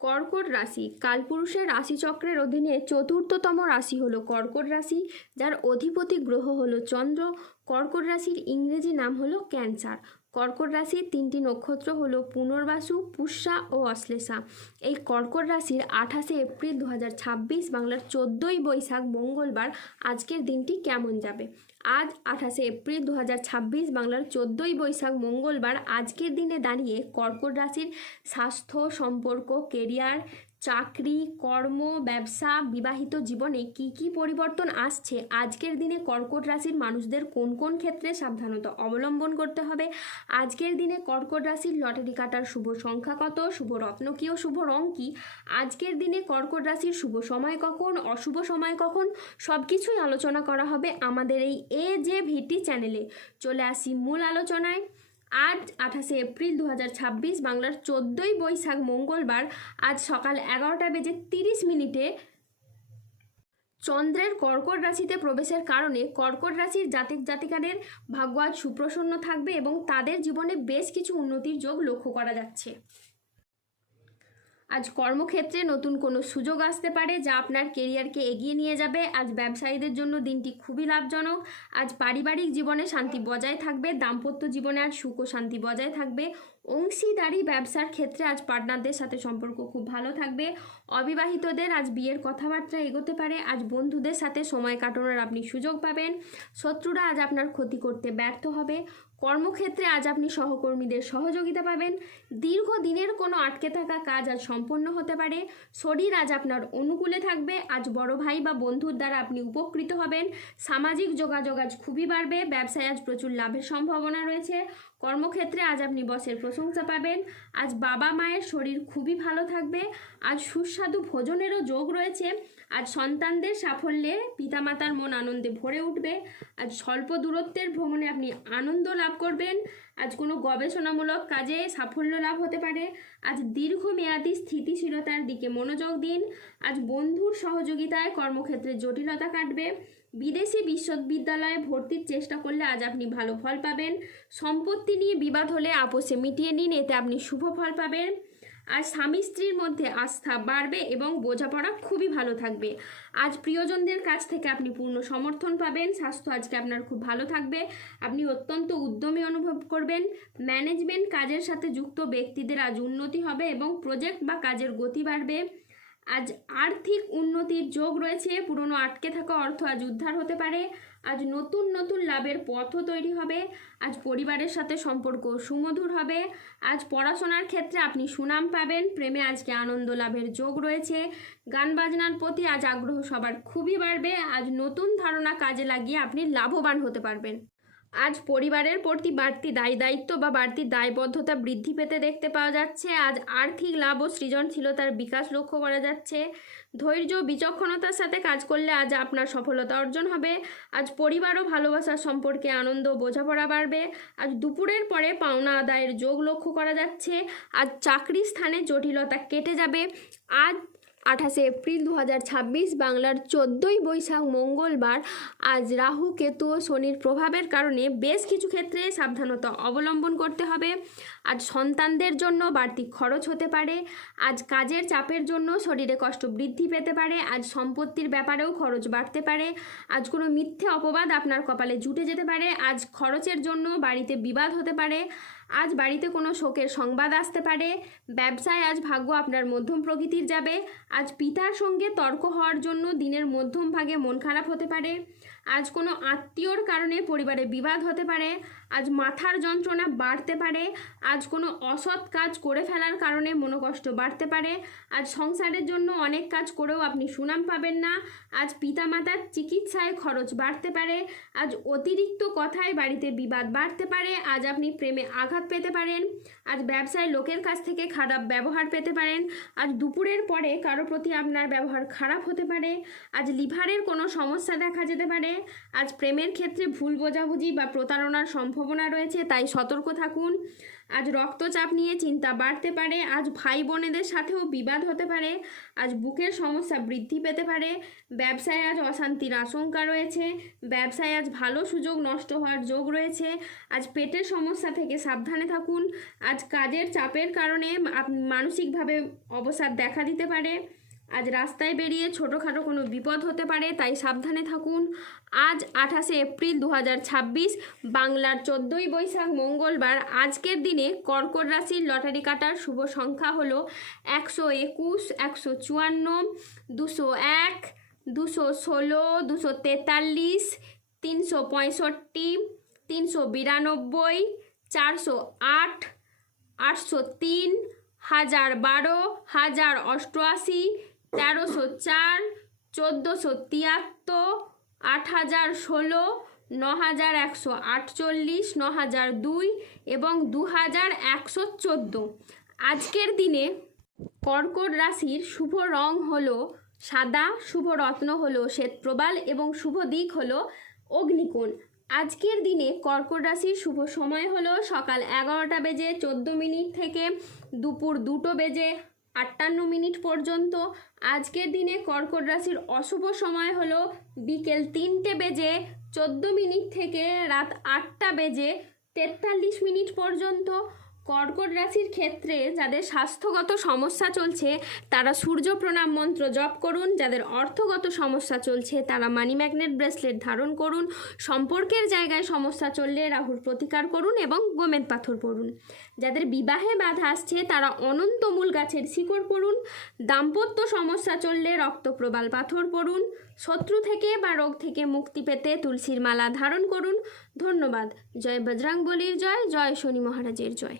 কর্কট রাশি কালপুরুষের রাশিচক্রের অধীনে চতুর্থতম রাশি হলো কর্কট রাশি, যার অধিপতি গ্রহ হলো চন্দ্র। কর্কট রাশির ইংরেজি নাম হলো ক্যান্সার। কর্কট রাশির তিনটি নক্ষত্র হলো পুনর্বাসু, পুষ্যা ও অশ্লেষা। এই কর্কট রাশির 28শে এপ্রিল 2026 বাংলার 14ই বৈশাখ মঙ্গলবার আজকের দিনটি কেমন যাবে। আজ 28শে এপ্রিল 2026 বাংলার 14ই বৈশাখ মঙ্গলবার আজকের দিনে দাঁড়িয়ে কর্কট রাশির স্বাস্থ্য, সম্পর্ক, কেরিয়ার, চাকরি, কর্ম, ব্যবসা, বিবাহিত জীবনে কি কি পরিবর্তন আসছে, আজকের দিনে কর্কট রাশির মানুষদের কোন কোন ক্ষেত্রে সাবধানতা অবলম্বন করতে হবে, আজকের দিনে কর্কট রাশির লটারি কাটার শুভ সংখ্যা কত, শুভ রত্ন কী ও শুভ রং কী, আজকের দিনে কর্কট রাশির শুভ সময় কখন, অশুভ সময় কখন, সব কিছুই আলোচনা করা হবে আমাদের এই AJVT চ্যানেলে। চলে আসি মূল আলোচনায়। আজ 28শে এপ্রিল 2026 বাংলার 14ই বৈশাখ মঙ্গলবার আজ সকাল 11:30 চন্দ্রের কর্কট রাশিতে প্রবেশের কারণে কর্কট রাশির জাতক জাতিকাদের ভাগ্য আজ সুপ্রসন্ন থাকবে এবং তাদের জীবনে বেশ কিছু উন্নতির যোগ লক্ষ্য করা যাচ্ছে। আজ কর্মক্ষেত্রে নতুন কোনো সুযোগ আসতে পারে যা আপনার কেরিয়ারকে এগিয়ে নিয়ে যাবে। আজ ব্যবসায়ীদের জন্য দিনটি খুবই লাভজনক। আজ পারিবারিক জীবনে শান্তি বজায় থাকবে, দাম্পত্য জীবনে আজ সুখ ও শান্তি বজায় থাকবে। অংশীদারি ব্যবসার ক্ষেত্রে আজ পার্টনারদের সাথে সম্পর্ক খুব ভালো থাকবে। অবিবাহিতদের আজ বিয়ের কথাবার্তা এগোতে পারে। আজ বন্ধুদের সাথে সময় কাটানোর আপনি সুযোগ পাবেন। শত্রুরা আজ আপনার ক্ষতি করতে ব্যর্থ হবে। কর্মক্ষেত্রে আজ আপনি সহকর্মীদের সহযোগিতা পাবেন। দীর্ঘদিনের কোনো আটকে থাকা কাজ আজ সম্পন্ন হতে পারে। শরীর আজ আপনার অনুকূলে থাকবে। আজ বড় ভাই বা বন্ধুর দ্বারা আপনি উপকৃত হবেন। সামাজিক যোগাযোগ আজ খুবই বাড়বে। ব্যবসায় আজ প্রচুর লাভের সম্ভাবনা রয়েছে। কর্মক্ষেত্রে আজ আপনি বসের প্রশংসা পাবেন। আজ বাবা মায়ের শরীর খুবই ভালো থাকবে। আজ সুস্বাদু ভোজনেরও যোগ রয়েছে। আজ সন্তানদের সাফল্যে পিতামাতার মন আনন্দে ভরে উঠবে। আজ স্বল্প দূরত্বের ভ্রমণে আপনি আনন্দ লাভ করবেন। আজ কোনো গবেষণামূলক কাজে সাফল্য লাভ হতে পারে। আজ দীর্ঘমেয়াদী স্থিতিশীলতার দিকে মনোযোগ দিন। আজ বন্ধুর সহযোগিতায় কর্মক্ষেত্রে জটিলতা কাটবে। বিদেশি বিশ্ববিদ্যালয়ে ভর্তির চেষ্টা করলে আজ আপনি ভালো ফল পাবেন। সম্পত্তি নিয়ে বিবাদ হলে আপোষে মিটিয়ে নিন, এতে আপনি শুভ ফল পাবেন। আজ স্বামী স্ত্রীর মধ্যে আস্থা বাড়বে এবং বোঝাপড়া খুবই ভালো থাকবে। আজ প্রিয়জনদের কাছ থেকে আপনি পূর্ণ সমর্থন পাবেন। স্বাস্থ্য আজকে আপনার খুব ভালো থাকবে। আপনি অত্যন্ত উদ্যমী অনুভব করবেন। ম্যানেজমেন্ট কাজের সাথে যুক্ত ব্যক্তিদের আজ উন্নতি হবে এবং প্রজেক্ট বা কাজের গতি বাড়বে। আজ আর্থিক উন্নতির যোগ রয়েছে। পুরনো আটকে থাকা অর্থ আজ উদ্ধার হতে পারে। আজ নতুন নতুন লাভের পথও তৈরি হবে। আজ পরিবারের সাথে সম্পর্ক সুমধুর হবে। আজ পড়াশোনার ক্ষেত্রে আপনি সুনাম পাবেন। প্রেমে আজকে আনন্দ লাভের যোগ রয়েছে। গান বাজনার প্রতি আজ আগ্রহ সবার খুবই বাড়বে। আজ নতুন ধারণা কাজে লাগিয়ে আপনি লাভবান হতে পারবেন। আজ পরিবারের প্রতি বাড়তি দায়িত্ব বা বাড়তি দায়বদ্ধতা বৃদ্ধি পেতে দেখতে পাওয়া যাচ্ছে। আজ আর্থিক লাভ ও সৃজনশীলতার বিকাশ লক্ষ্য করা যাচ্ছে। ধৈর্য বিচক্ষণতার সাথে কাজ করলে আজ আপনার সফলতা অর্জন হবে। আজ পরিবার ও ভালোবাসার সম্পর্কে আনন্দ বোঝাপড়া বাড়বে। আজ দুপুরের পরে পাওনা আদায়ের যোগ লক্ষ্য করা যাচ্ছে। আজ চাকরি স্থানে জটিলতা কেটে যাবে। আজ 28শে এপ্রিল 2026 বাংলার 14ই বৈশাখ মঙ্গলবার আজ রাহু, কেতু ও শনির প্রভাবের কারণে বেশ কিছু ক্ষেত্রে সাবধানতা অবলম্বন করতে হবে। আজ সন্তানদের জন্য বাড়তি খরচ হতে পারে। আজ কাজের চাপের জন্য শরীরে কষ্ট বৃদ্ধি পেতে পারে। আজ সম্পত্তির ব্যাপারেও খরচ বাড়তে পারে। আজ কোনো মিথ্যে অপবাদ আপনার কপালে জুটে যেতে পারে। আজ খরচের জন্য বাড়িতে বিবাদ হতে পারে। আজ বাড়িতে কোনো শোকের সংবাদ আসতে পারে। ব্যবসায় আজ ভাগ্য আপনার মধ্যম প্রকৃতির যাবে। আজ পিতার সঙ্গে তর্ক হওয়ার জন্য দিনের মধ্যম ভাগে মন খারাপ হতে পারে। আজ কোনো আত্মীয়র কারণে পরিবারে বিবাদ হতে পারে। আজ মাথার যন্ত্রণা বাড়তে পারে। আজ কোনো অসৎ কাজ করে ফেলার কারণে মনোকষ্ট বাড়তে পারে। আজ সংসারের জন্য অনেক কাজ করেও আপনি সুনাম পাবেন না। আজ পিতামাতার চিকিৎসায় খরচ বাড়তে পারে। আজ অতিরিক্ত কথায় বাড়িতে বিবাদ বাড়তে পারে। আজ আপনি প্রেমে আঘাত পেতে পারেন। আজ ব্যবসায় লোকের কাছ থেকে খারাপ ব্যবহার পেতে পারেন। আজ দুপুরের পরে কারো প্রতি আপনার ব্যবহার খারাপ হতে পারে। আজ লিভারের কোনো সমস্যা দেখা যেতে পারে। আজ প্রেমের ক্ষেত্রে ভুল বোঝাবুঝি বা প্রতারণার সম্ভাবনা রয়েছে, তাই সতর্ক থাকুন। আজ রক্তচাপ নিয়ে চিন্তা বাড়তে পারে, আজ ভাই বোনেদের সাথেও বিবাদ হতে পারে, আজ বুকের সমস্যা বৃদ্ধি পেতে পারে, ব্যবসায় আজ অশান্তির আশঙ্কা রয়েছে, ব্যবসায় আজ ভালো সুযোগ নষ্ট হওয়ার যোগ রয়েছে, আজ পেটের সমস্যা থেকে সাবধানে থাকুন, আজ কাজের চাপের কারণে মানসিকভাবে অবসাদ দেখা দিতে পারে, আজ রাস্তায় বেরিয়ে ছোটোখাটো কোনো বিপদ হতে পারে, তাই সাবধানে থাকুন। আজ 28শে এপ্রিল 2026 বাংলার 14ই বৈশাখ মঙ্গলবার। আজকের দিনে কর্কট রাশির লটারি কাটার শুভ সংখ্যা হলো 121, 154, 201, 216, 243, 365, 392, 408, 803, 1012, 1088, 1304, 1473, 8016, 9148, 9002 এবং 2114। আজকের দিনে কর্কট রাশির শুভ রং হলো সাদা, শুভ রত্ন হলো শ্বেতপ্রবাল এবং শুভ দিক হলো অগ্নিকোণ। আজকের দিনে কর্কট রাশির শুভ সময় হলো সকাল 11টা বেজে 14 মিনিট থেকে দুপুর 2টো বেজে 58 মিনিট পর্যন্ত। আজকের দিনে কর্কট রাশির অশুভ সময় হলো বিকেল 3টে বেজে 14 মিনিট থেকে রাত 8টা বেজে 43 মিনিট পর্যন্ত। কর্কট রাশির ক্ষেত্রে যাদের স্বাস্থ্যগত সমস্যা চলছে তারা সূর্য প্রণাম মন্ত্র জপ করুন, যাদের অর্থগত সমস্যা চলছে তারা মানি ম্যাগনেট ব্রেসলেট ধারণ করুন, সম্পর্কের জায়গায় সমস্যা চললে রাহুর প্রতিকার করুন এবং গোমেদ পাথর পড়ুন, যাদের বিবাহে বাধা আসছে তারা অনন্ত মূল গাছের শিকড় পড়ুন, দাম্পত্য সমস্যা চললে রক্তপ্রবাল পাথর পড়ুন, শত্রু থেকে বা রোগ থেকে মুক্তি পেতে তুলসীর মালা ধারণ করুন। ধন্যবাদ। জয় বজরংবলীর জয়, জয় শনি মহারাজের জয়।